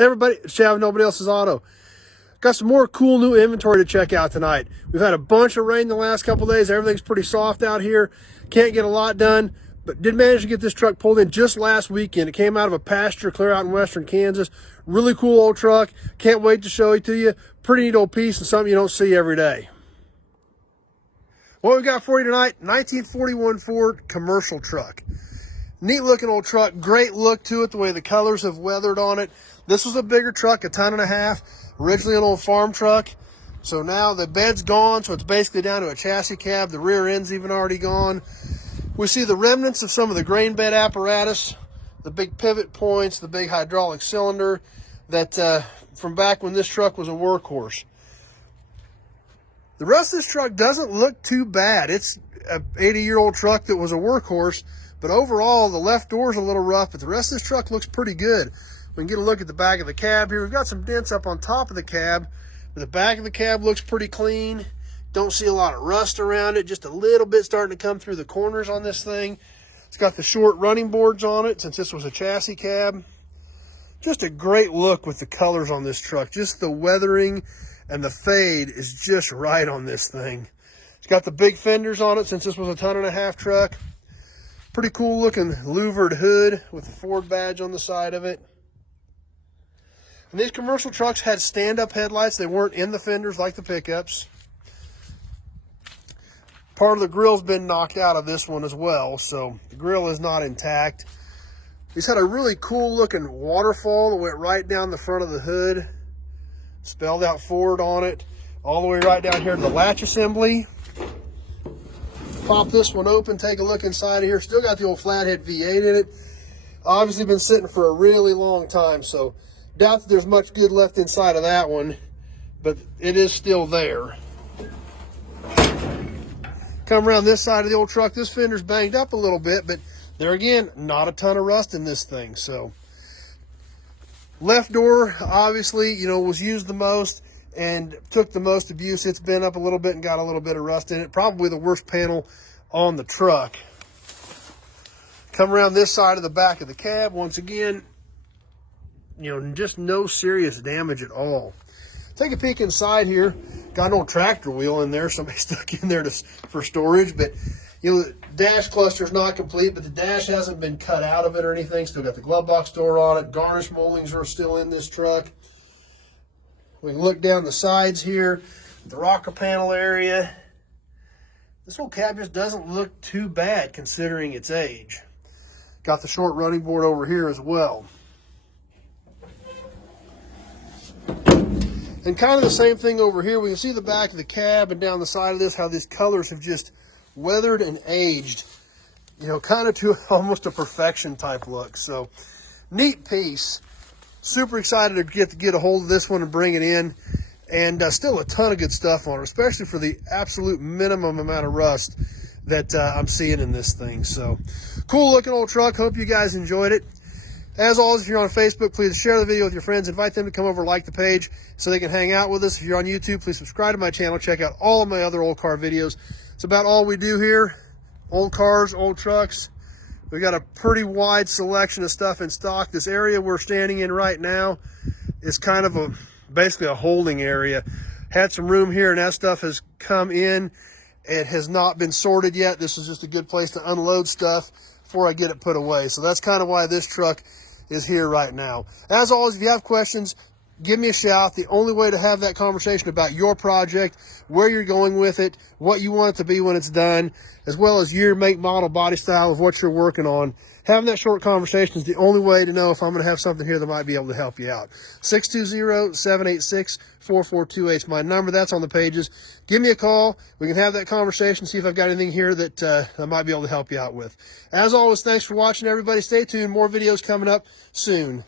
Hey everybody, it's Chad, Nobody Else's Auto. Got some more cool new inventory to check out tonight. We've had a bunch of rain the last couple days. Everything's pretty soft out here. Can't get a lot done, but did manage to get this truck pulled in just last weekend. It came out of a pasture clear out in western Kansas. Really cool old truck. Can't wait to show it to you. Pretty neat old piece and something you don't see every day. What we got for you tonight, 1941 Ford commercial truck. Neat looking old truck, great look to it, the way the colors have weathered on it. This was a bigger truck, 1.5 tons, originally an old farm truck. So now the bed's gone, so it's basically down to a chassis cab. The rear end's even already gone. We see the remnants of some of the grain bed apparatus, the big pivot points, the big hydraulic cylinder that from back when this truck was a workhorse. The rest of this truck doesn't look too bad. It's an 80-year-old truck that was a workhorse, but overall the left door's a little rough, but the rest of this truck looks pretty good. We can get a look at the back of the cab here. We've got some dents up on top of the cab, but the back of the cab looks pretty clean. Don't see a lot of rust around it, just a little bit starting to come through the corners on this thing. It's got the short running boards on it since this was a chassis cab. Just a great look with the colors on this truck. Just the weathering and the fade is just right on this thing. It's got the big fenders on it since this was a 1.5 ton truck. Pretty cool looking louvered hood with the Ford badge on the side of it. And these commercial trucks had stand-up headlights. They weren't in the fenders like the pickups. Part of the grill's been knocked out of this one as well, so the grill is not intact. These had a really cool looking waterfall that went right down the front of the hood. Spelled out Ford on it, all the way right down here to the latch assembly. Pop this one open, take a look inside of here. Still got the old flathead V8 in it. Obviously been sitting for a really long time, so doubt that there's much good left inside of that one, but it is still there. Come around this side of the old truck. This fender's banged up a little bit, but there again, not a ton of rust in this thing. So left door, obviously, was used the most and took the most abuse. It's been up a little bit and got a little bit of rust in it. Probably the worst panel on the truck. Come around this side of the back of the cab. Once again, just no serious damage at all. Take a peek inside here. Got an old tractor wheel in there. Somebody stuck in there for storage, but the dash cluster's not complete, but the dash hasn't been cut out of it or anything. Still got the glove box door on it. Garnish moldings are still in this truck. We can look down the sides here, the rocker panel area. This old cab just doesn't look too bad considering its age. Got the short running board over here as well. And kind of the same thing over here. We can see the back of the cab and down the side of this, how these colors have just weathered and aged, kind of to almost a perfection type look. So neat piece. Super excited to get a hold of this one and bring it in. And still a ton of good stuff on it, especially for the absolute minimum amount of rust that I'm seeing in this thing. So cool looking old truck. Hope you guys enjoyed it. As always, if you're on Facebook, please share the video with your friends. Invite them to come over, like the page so they can hang out with us. If you're on YouTube, please subscribe to my channel. Check out all of my other old car videos. It's about all we do here. Old cars, old trucks. We got a pretty wide selection of stuff in stock. This area we're standing in right now is kind of basically a holding area. Had some room here and that stuff has come in. It has not been sorted yet. This is just a good place to unload stuff before I get it put away. So that's kind of why this truck is here right now. As always, if you have questions, give me a shout. The only way to have that conversation about your project, where you're going with it, what you want it to be when it's done, as well as year, make, model, body style of what you're working on. Having that short conversation is the only way to know if I'm going to have something here that might be able to help you out. 620-786-4428 is my number. That's on the pages. Give me a call. We can have that conversation, see if I've got anything here that I might be able to help you out with. As always, thanks for watching, everybody. Stay tuned. More videos coming up soon.